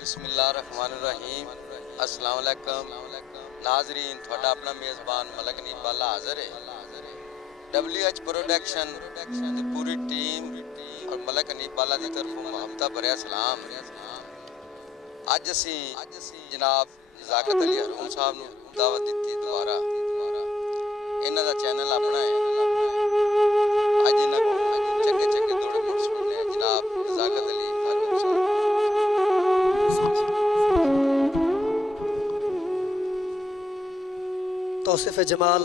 बिस्मिल्लाहिर्रहमानिर्रहीम। अस्सलाम वालेकुम नाजरीन, थोड़ा अपना मेज़बान मलक नीबाला हाज़िर है। WH प्रोडक्शन की पूरी टीम और मलक नीबाला की तरफ मुहब्बत भरिया सलाम। अज असी जनाब ज़ाकत अली हरून साहब नूं दावत दी दोबारा इन्हां दा चैनल अपना है। अज इन्हां चंगे चंगे दौड़े मुड़ सुनने जनाब ज़ाकत अली हरून साहब। तौसीफ जमाल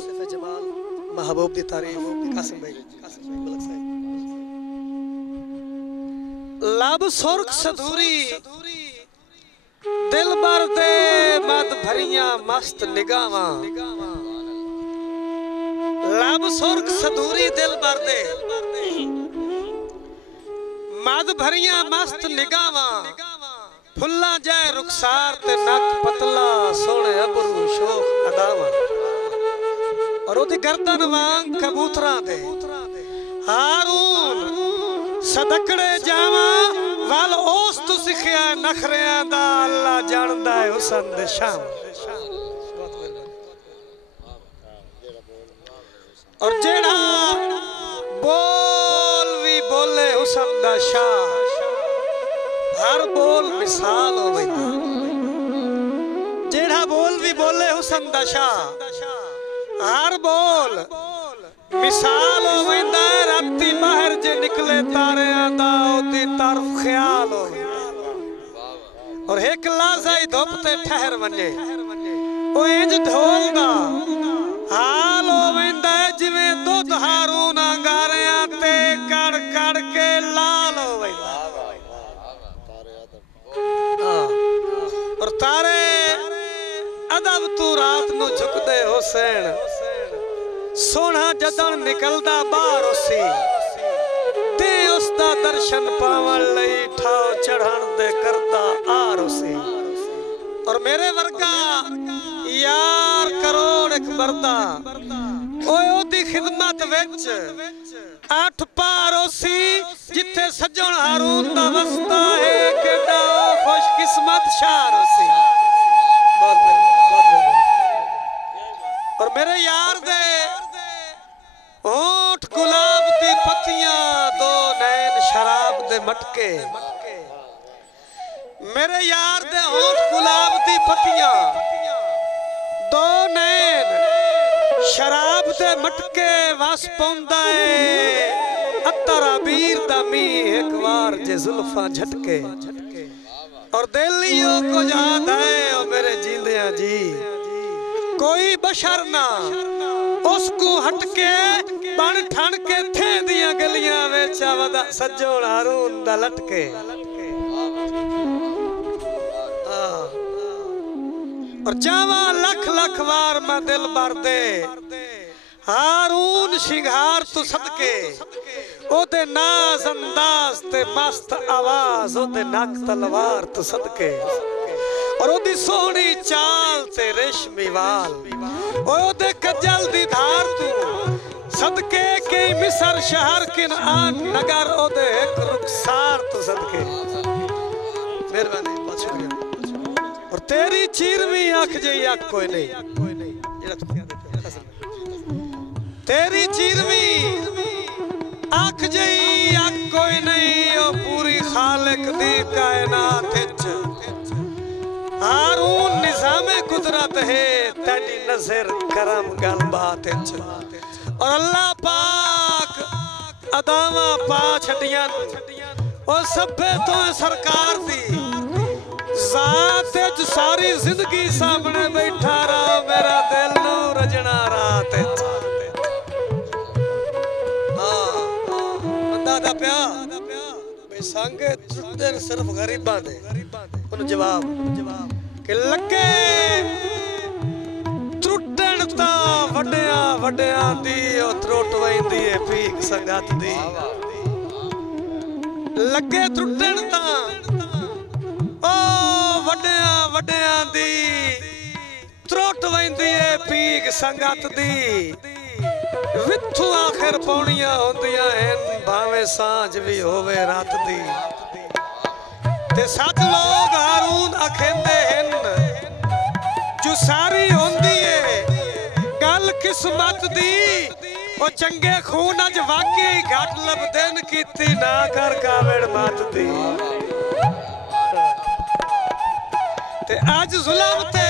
महबूब दी तारीफ कासिम भाई लब सुर्ख सधूरी दिल भर दे मद भरियां मस्त निगाहां। लब सुर्ख सधूरी दिल भर दे मद भरियां मस्त निगाहां। फुल्ला जाए रुखसार ते नक पतला सोने अबरू शोख अदावा। और उदी गर्दन वांग कबूतरां दे हारून सदकड़े जावा वाल ओस तू सिखिया नखरियां दा अल्लाह जानदा है हुसन दे शाम। और जेड़ा बोल भी बोले हुसन दा शाह, हर बोल मिसाल हो वैंदा। जेड़ा बोल भी बोले हुसन दा शाह, हर बोल मिसाल हो वैंदा। राती बाहर जे निकले तारियां दा ओदी तरफ ख्याल हो। और एक लाज़ाई धुप ते ठहर वने ओ इंज ढोलदा हाल हो वैंदा जिवें दुध हारून अंगारियां ते कड़ कड़ के लाल हो वैंदा। और तारे अदब तू रात नू झुकदे हुसैन सोना जदन निकलदा बाहर उसी ते उसदा दर्शन पावन लई ठाव चढ़न दे करदा आर उसी। और मेरे वर्गा यार करोड़ एक बरदा ओए ओदी खिदमत विच अठ पार उसी जिथे सज्जन हारून दा वस्ता है केडा खुश किस्मत शार उसी। और मेरे यार दे होठ गुलाब दी पत्तियां दो नैन शराब दे मटके। मेरे यार दे होठ गुलाब दी पत्तियां दो नैन शराब दे मटके। वस पौंदा है अत्तर अबीर दा मी एक बार जे जुल्फां झटके। और दिलियों को याद है ओ मेरे जींदियां जी कोई बशर ना उसको हटके बन ठन के थे दिया गलियां विच वदा सज्जों हारून दा लटके। और जावा लख लख वार मैं दिल भर दे हारून शिंगार तू सदके। ओदे नाज अंदाज ते मस्त आवाज ओदे नक तलवार तू सदके। और ओदी सोहनी चाल ते रेशमी वाल ओदे कजल दी धार तू सदके के मिस्र शहर किनान नगर ओदे एक रुखसार तू सदके। मेहरबानी बहुत शुक्रिया। और तेरी चीरवी आंख जई आंख कोई नहीं जेड़ा तू क्या देते तेरी चीरवी आंख जई आंख कोई नहीं ओ पूरी खालिक दी कायनात विच हारून निज़ामे कुदरत है तेरी नजर करम गलबात। और अल्लाह पाक अदावा पा छड़ियां और सभे तो सरकार दी जात च सारी जिंदगी सामने बैठा रहा मेरा दिल नू रजना रात। हाँ बंदा दा प्या बे संगे टुटदे सिर्फ गरीबां दे उन जवाब कि लगे त्रुटन ता वड्डियां वड्डियां दी ओ त्रुट वैंदी है भीख संगत दी। लगे त्रुटन ता ओ वड्डियां वड्डियां दी त्रुट वैंदी है भीख संगत दी। विथों आखिर पौणियां होंदियां हैं भावें सांझ भी होवे रात दी। ते सच लोग हारून अखेंदे हन जो सारी होंदी है गल किस्मत दी ओ चंगे खून अज वाकई घट लबदन कीती ना कर कावड़ मत दी ते आज जुल्म ते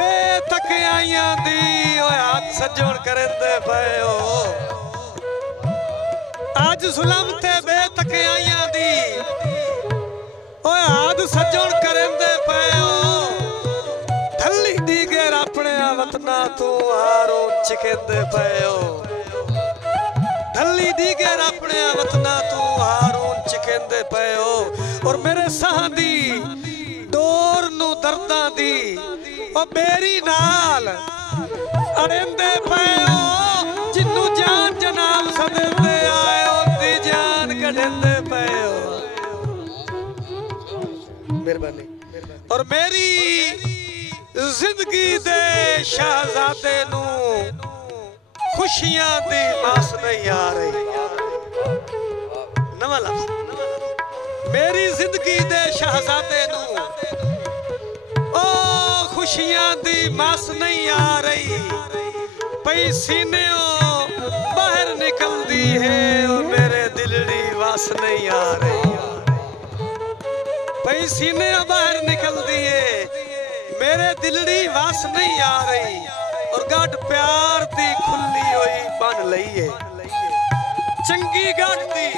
बेतकियां दी ओ हाथ सजोण करंदे पए हो आज जुल्म ते बेतकियां दी ओ हाथ सजोण करंदे पए हो ढली दीगर अपने वतना तू हारून चिकेंदे पए हो ढली दीगर अपने वतना तू हारून चिकेंदे पए हो और मेरे साह दी डोर नु दर्दां दी ओ बेरी नाल अड़ेंदे पए हो जिन्नू जान जनाब सदेंदे आए ओदी जान कढेंदे पए हो मेहरबानी और मेरी जिंदगी दे शहजादे नू खुशियां दी मास नहीं आ रही नवा लफ्ज़ मेरी जिंदगी दे शहजादे नू ओ खुशियां दी मास नहीं आ रही पई सीने बाहर निकलती है और मेरे दिलड़ी वास नहीं आ रही पई सीने बाहर निकलती है मेरे दिलड़ी वास नहीं आ रही और गढ़ प्यार दी खुली हुई बन लई है चंगी गढ़ दी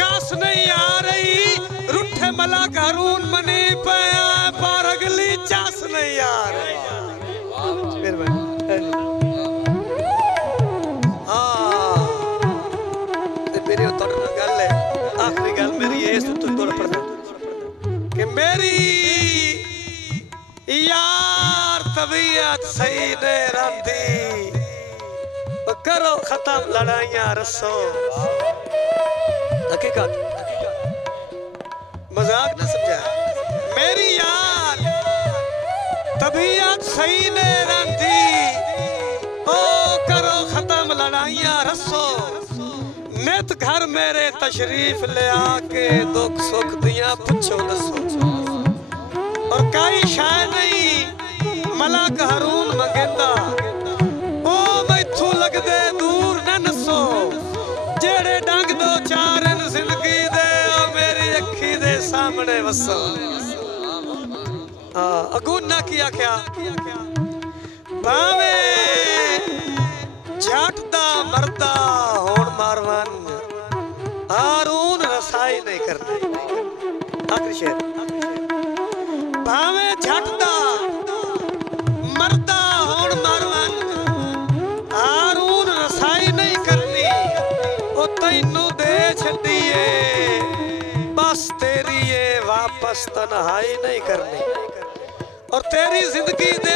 कास नहीं आ रही रूठे मला हारून मनी पया पर अगली चास नहीं आ रही हाँ मेरी गल है आखिरी गल मेरी ये तुम थोड़ा पढ़ना कि मेरी यार तबीयत सही ने रंधी करो खत्म लड़ाइयां रसो हकीकत मजाक न समझा मेरी यार तबीयत सही ने रंधी ओ करो खत्म लड़ाइयां रसो नित घर मेरे तशरीफ ले आके दुख सुख दिया पूछो दसो और काई शाय नहीं मलक हारून मंगेंदा ओ मैथू लगदे दूर न नसो जेड़े डंग दो चार इन जिंदगी दे ओ मेरी अखी दे सामने वसो अगू ना किया क्या भावे झट दा मरदा होण मारवन हारून रसाई नहीं करते आखिरी शेर भावे झटदा मरदा होण मारवन हारून रसाई नहीं करनी ओ तैनू दे छड़िए बस तेरी ये वापस तन्हाई नहीं करनी और तेरी जिंदगी दे